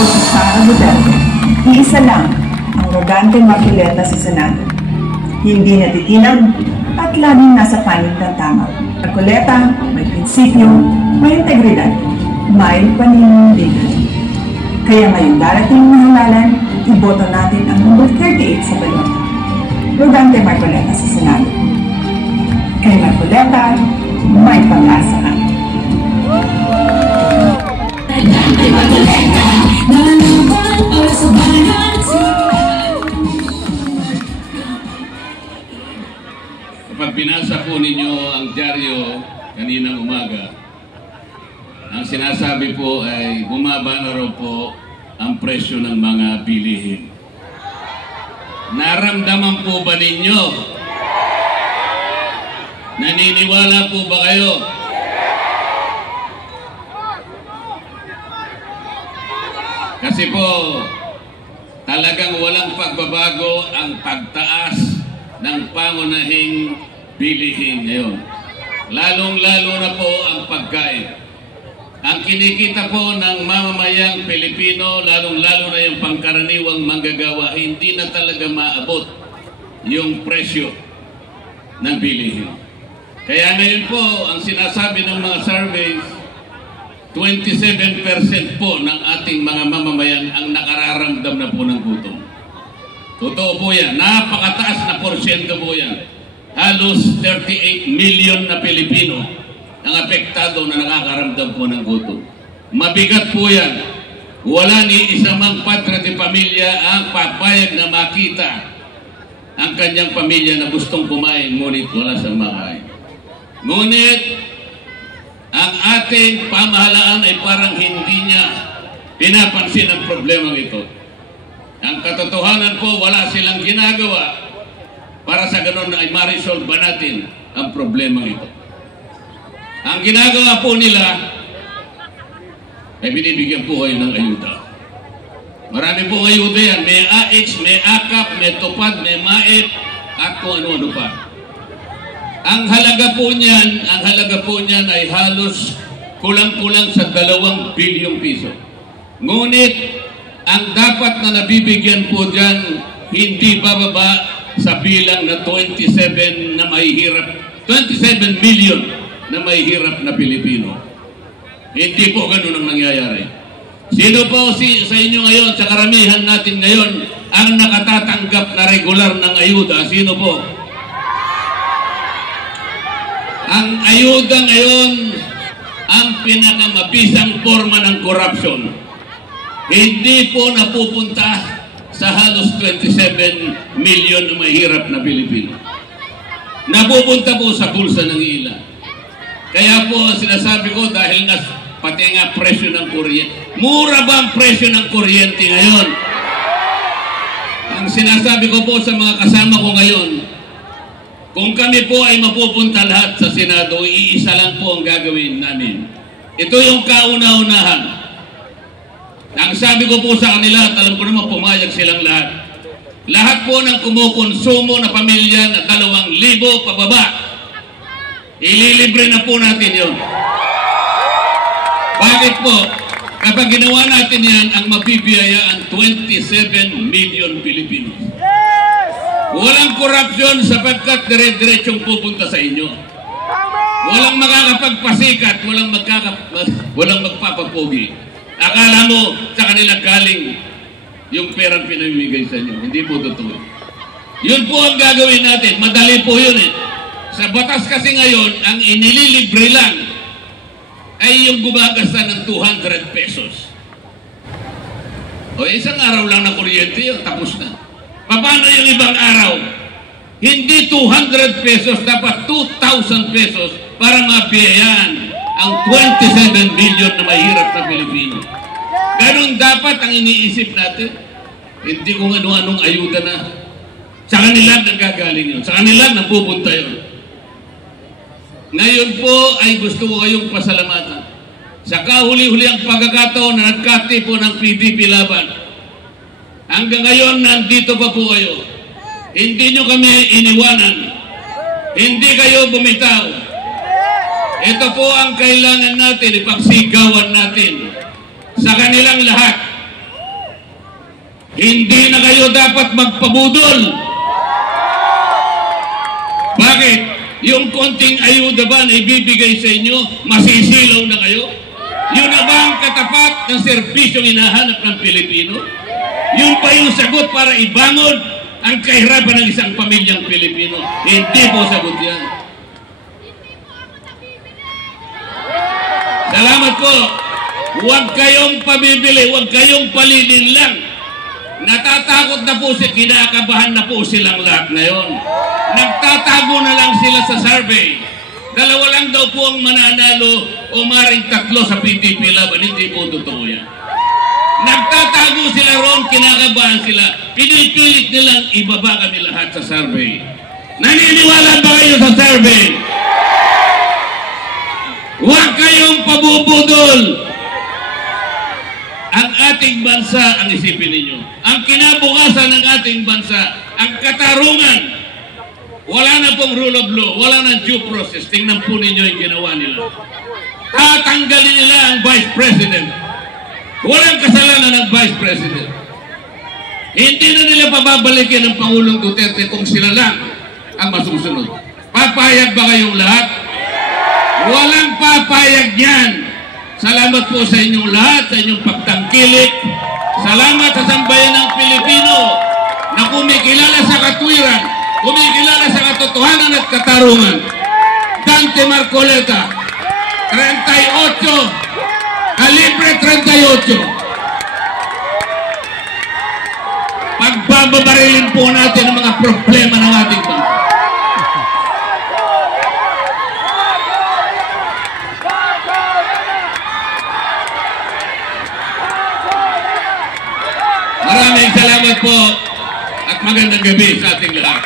ako si Sara Duterte. Iisa lang ang Rodante Marcoleta sa Senado. Hindi natitinag at laging nasa panig ng tama. Marcoleta, may prinsipyo, may integridad, may paninindigan. Kaya ngayong darating na halalan, iboto natin ang number 38 sa balota. Rodante Marcoleta sa Senado. Kay Marcoleta, may pag-asa ka. Kapag binasa po ninyo ang dyaryo kaninang umaga, ang sinasabi po ay bumaba na raw po ang presyo ng mga bilihin. Naramdaman po ba ninyo? Naniniwala po ba kayo? Kasi po, talagang walang pagbabago ang pagtaas ng pangunahing bilihin ngayon. Lalong-lalo na po ang pagkain. Ang kinikita po ng mamamayang Pilipino, lalong-lalo na yung pangkaraniwang manggagawa, hindi na talaga maabot yung presyo ng bilihin. Kaya ngayon po, ang sinasabi ng mga surveys, 27% po ng ating mga mamamayan ang nakararamdam na po ng gutom. Totoo po yan. Napakataas na porsyento po yan. Halos 38 million na Pilipino ang apektado na nakakaramdam po ng gutom. Mabigat po yan. Wala ni isa mang padre de pamilya ang papayag na makita ang kanyang pamilya na gustong kumain, ngunit wala sa makain. Ngunit, ang ating pamahalaan ay parang hindi niya pinapansin ang problemang ito. Ang katotohanan po, wala silang ginagawa para sa ganun ay ma-resolve ba natin ang problemang ito. Ang ginagawa po nila ay binibigyan po kayo ng ayuda. Marami pong ayuda yan. May AX, may AKAP, may TUPAD, may MAEP, at kung ano-ano pa. Ang halaga po niyan ay halos kulang-kulang sa 2 bilyong piso. Ngunit, ang dapat na nabibigyan po dyan, hindi bababa sa bilang na 27 million na mahihirap na Pilipino. Hindi po ganun ang nangyayari. Sino po sa inyo ngayon, sa karamihan natin ngayon, ang nakatatanggap na regular ng ayuda? Sino po? Ang ayuda ngayon, ang pinakamabisang forma ng corruption. Hindi po napupunta sa halos 27 million na mahirap na Pilipino. Napupunta po sa bulsa ng ilan. Kaya po sinasabi ko, dahil nga pati nga presyo ng kuryente. Mura ba ang presyo ng kuryente ngayon? Ang sinasabi ko po sa mga kasama ko ngayon, kung kami po ay mapupunta lahat sa Senado, iisa lang po ang gagawin namin. Ito yung kauna-unahan. Ang sabi ko po sa kanila, at alam ko naman pumayag silang lahat. Lahat po ng kumukonsumo na pamilya na 2,000 pababa, ililibre na po natin yun. Bakit po? Kapag ginawa natin yan, ang mabibiyaya ang 27 million Pilipino. Walang korupsyon sapagkat dire-diretsong pupunta sa inyo. Walang makakapagpasikat, walang magpapapogi. Akala mo sa kanila galing yung perang pinamimigay sa inyo. Hindi po totoo. Yun po ang gagawin natin. Madali po yun eh. Sa batas kasi ngayon, ang inililibre lang ay yung gumagasta ng 200 pesos. O isang araw lang na kuryente yun, tapos na. Paano yung ibang araw? Hindi 200 pesos, dapat 2,000 pesos para mabiyayaan ang 27 million na mahirap na Pilipino. Ganun dapat ang iniisip natin. Hindi kung ano-anong ayuda na. Sa kanila nagagaling yun. Sa kanila napupunta yun. Ngayon po ay gusto ko kayong pasalamatan. Sa kahuli-huli ang pagkakataon na nagkati po ng PDP laban. Hanggang ngayon, nandito pa po kayo. Hindi nyo kami iniwanan. Hindi kayo bumitaw. Ito po ang kailangan natin, ipagsigawan natin sa kanilang lahat. Hindi na kayo dapat magpabudol. Bakit? Yung konting ayuda ba na ibibigay sa inyo, masisilaw na kayo? Yun na ba ang katapat ng serbisyong hinahanap ng Pilipino? Yun pa yung sagot para ibangon ang kahirapan ng isang pamilyang Pilipino? Hindi po sagot yan. Salamat po. Huwag kayong pabibili, huwag kayong palilin lang. Natatakot na po kinakabahan na po silang lahat ngayon. Nagtatago na lang sila sa survey. Dalawa lang daw po ang mananalo o maring tatlo sa PDP laban. Hindi po totoo yan. Nagtatago sila roon, kinakabahan sila. Pinipilit nilang ibaba kami lahat sa survey. Naniniwala ba kayo sa survey? Huwag kayong pabubudol. Ang ating bansa, ang isipin ninyo, ang kinabukasan ng ating bansa, ang katarungan, wala na pong rule of law, wala na due process. Tingnan po ninyo yung ginawa nila. Tatanggalin nila ang Vice President. Walang kasalanan ng Vice President. Hindi na nila pababalikin ng Pangulong Duterte kung sila lang ang masusunod. Papayag ba kayong lahat? Walang papayag yan. Salamat po sa inyong lahat, sa inyong pagtangkilik. Salamat sa sambayan ng Pilipino na kumikilala sa katwiran, kumikilala sa katotohanan at katarungan. Dante Marcoleta, 38, Calibre 38. Pagbababarilin po natin ang mga problema ng ating bansa. Maraming salamat po at magandang gabi sa ating lahat.